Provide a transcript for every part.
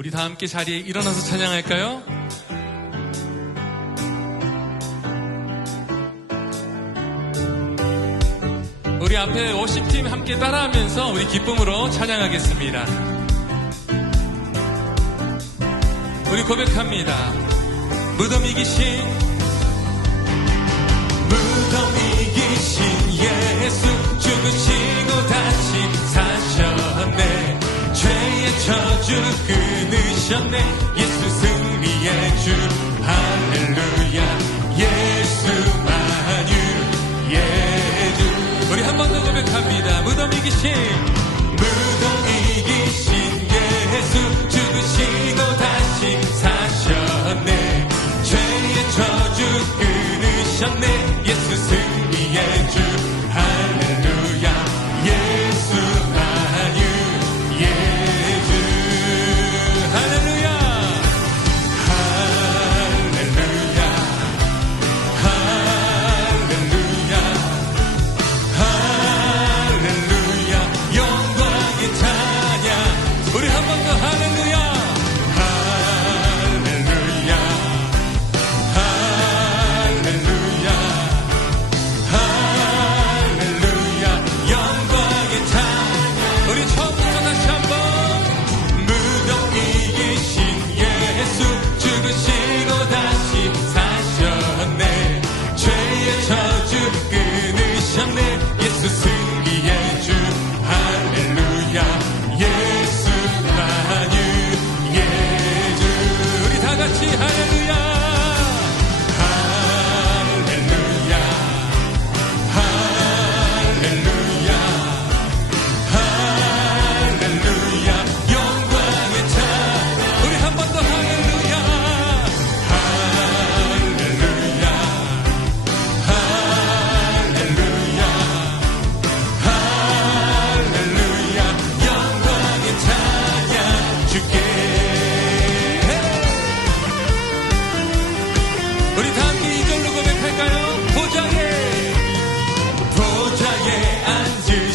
우리 다 함께 자리에 일어나서 찬양할까요? 우리 앞에 워십팀 함께 따라하면서 우리 기쁨으로 찬양하겠습니다. 우리 고백합니다. 무덤 이기신 무덤 이기신 예수 죽으시고 다시 주셨네. 예수 승리의 주. 하나 Hallelujah. 의자에 앉을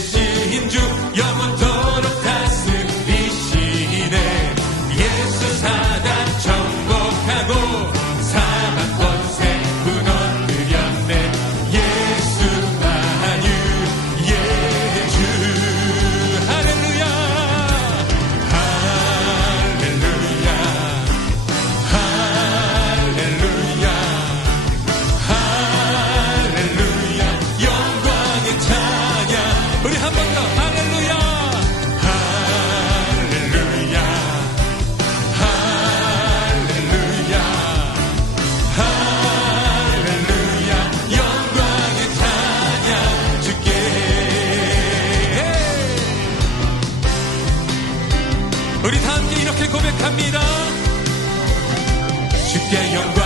You get your